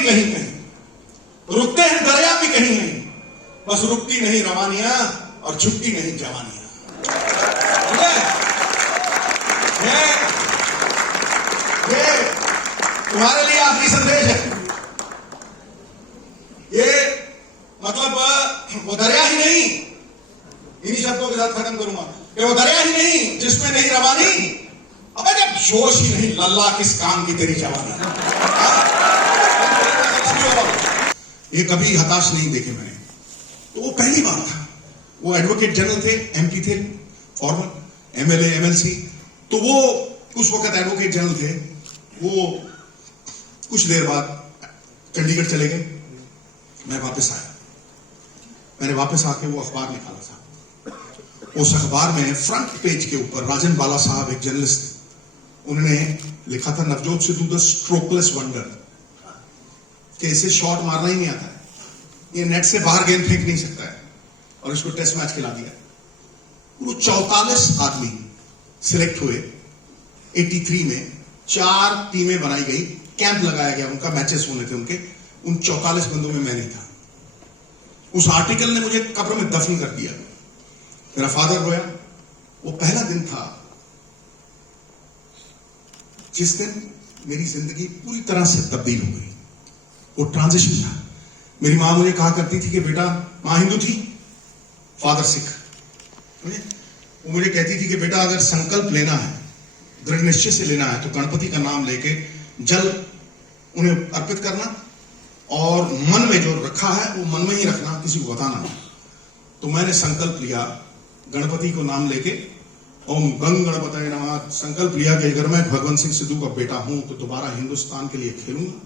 भी कहीं कहीं, रुकते हैं दरिया भी कहीं नहीं, बस रुकती नहीं रवानियां और छुपती नहीं जवानियां। ये तुम्हारे लिए आखिरी संदेश है। ये मतलब वो दरिया ही नहीं, इन्हीं शब्दों के साथ खत्म करूंगा कि वो दरिया ही नहीं जिसमें नहीं रवानी, अबे जब जोश ही नहीं लल्ला किस काम की तेरी जवानी। ये कभी हताश नहीं देखे मैंने, तो वो पहली बार था। वो एडवोकेट जनरल थे, एमपी थे, फॉर्मर एमएलए एमएलसी, तो वो उस वक्त एडवोकेट जनरल थे। वो कुछ देर बाद चंडीगढ़ चले गए, मैं वापस आया। मैंने वापस आके वो अखबार निकाला था। उस अखबार में फ्रंट पेज के ऊपर राजन बाला साहब एक जर्नलिस्ट थे, उन्होंने लिखा था Navjot Sidhu the strokeless wonder, कि इसे शॉट मारना ही नहीं आता है, ये नेट से बाहर गेंद फेंक नहीं सकता है, और इसको टेस्ट मैच खिला दिया। वो 44 आदमी सिलेक्ट हुए 83 में, 4 टीमें बनाई गई, कैंप लगाया गया, उनका मैचेस होने थे उनके। उन 44 बंदों में मैं नहीं था। उस आर्टिकल ने मुझे कब्र में दफन कर दिया। मेरा फादर रोया। वो पहला दिन था जिस दिन मेरी जिंदगी पूरी तरह से तब्दील हो गई। वो ट्रांजिशन था। मेरी मां मुझे कहा करती थी कि बेटा, मां हिंदू थी, फादर सिख, वो मुझे कहती थी कि बेटा अगर संकल्प लेना है, दृढ़ निश्चय से लेना है, तो गणपति का नाम लेके जल उन्हें अर्पित करना, और मन में जो रखा है वो मन में ही रखना, किसी को बताना नहीं। तो मैंने संकल्प लिया गणपति को नाम लेके, ओम गंग गणपतये नमः, संकल्प लिया कि अगर मैं भगवंत सिंह सिद्धू का बेटा हूं तो दोबारा हिंदुस्तान के लिए खेलूंगा,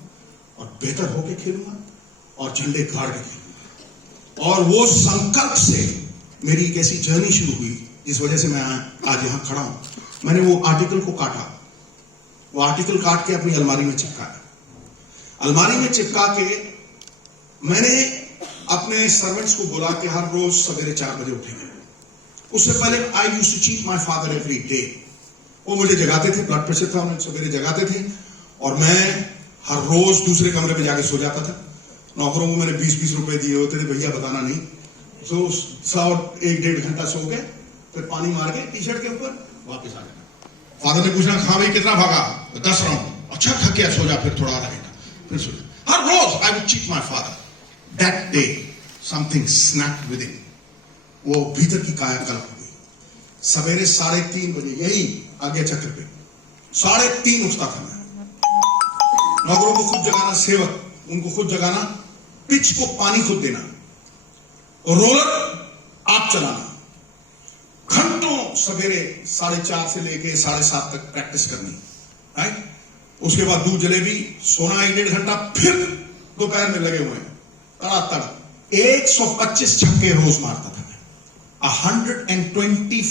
और बेहतर होके खेलूंगा, और झंडे गाड़ के खेलूंगा। और वो संकल्प से मेरी एक ऐसी जर्नी शुरू हुई जिस वजह से मैं आज यहां खड़ा हूं। मैंने वो आर्टिकल को काटा, वो आर्टिकल काट के अपनी अलमारी में चिपकाया। अलमारी में चिपका के मैंने अपने सर्वेंट्स को बोला कि हर रोज सवेरे 4 बजे उठेंगे। उससे पहले I used to cheat my father every day. वो मुझे जगाते थे, ब्लड प्रेशर था, उन्हें सवेरे जगाते थे, और मैं हर रोज दूसरे कमरे में जाके सो जाता था। नौकरों को मैंने 20-20 रुपए दिए होते थे, भैया बताना नहीं। तो 1.5 घंटा सो के फिर पानी मार के टी शर्ट के ऊपर वापस आ जाना। फादर ने पूछना, हाँ भाई कितना भागा? 10 राउंड। अच्छा थक गया, सो जा फिर थोड़ा आधा घंटा, फिर सो जा। हर रोज I would cheat my father. That day something snapped with him. वो भीतर की कायाकल्प हो गई। सवेरे 3:30 बजे, यही आगे चक्र पे 3:30 उठता था मैं। नौकरों को खुद जगाना, सेवक उनको खुद जगाना, पिच को पानी खुद देना, रोलर आप चलाना, घंटों सवेरे 4:30 से लेके 7:30 तक प्रैक्टिस करनी, राइट? उसके बाद दूध जलेबी, सोना 1-1.5 घंटा, फिर दोपहर में लगे हुए तड़ातड़ 125 छक्के रोज मारता था मैं। 125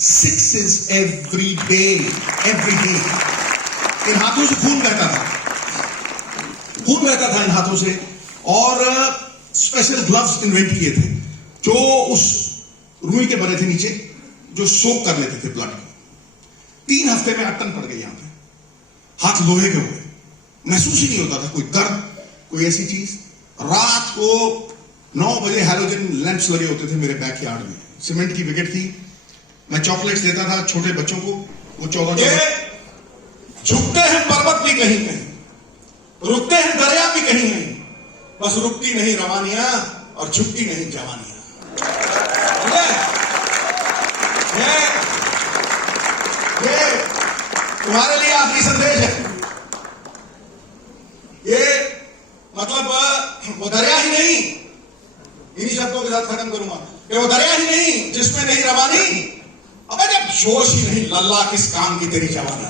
sixes every day, every day। इन हाथों से खून बहता था, खून बहता था इन हाथों से। और स्पेशल ग्लव्स इन्वेंट किए थे जो उस रुई के बने थे नीचे, जो सोक कर लेते थे ब्लड। 3 हफ्ते में अटन पड़ गई यहां पे, हाथ लोहे के हुए, महसूस ही नहीं होता था कोई दर्द, कोई ऐसी चीज। रात को 9 बजे हैलोजन लैंप्स लगे होते थे मेरे बैकयार्ड में, सीमेंट की विकेट थी, मैं चॉकलेट्स देता था छोटे बच्चों को, वो 14। झुकते हैं पर्वत भी कहीं कहीं, रुकते हैं दरिया भी कहीं नहीं, बस रुकती नहीं रवानियां और छुपती नहीं जवानियां। ये तुम्हारे लिए आखिरी संदेश है। ये मतलब वो दरिया ही नहीं, इन्हीं शब्दों के साथ खत्म करूंगा कि वो दरिया ही नहीं जिसमें नहीं रवानी, अबे जब जोश ही नहीं लल्ला किस काम की तेरी जवानी।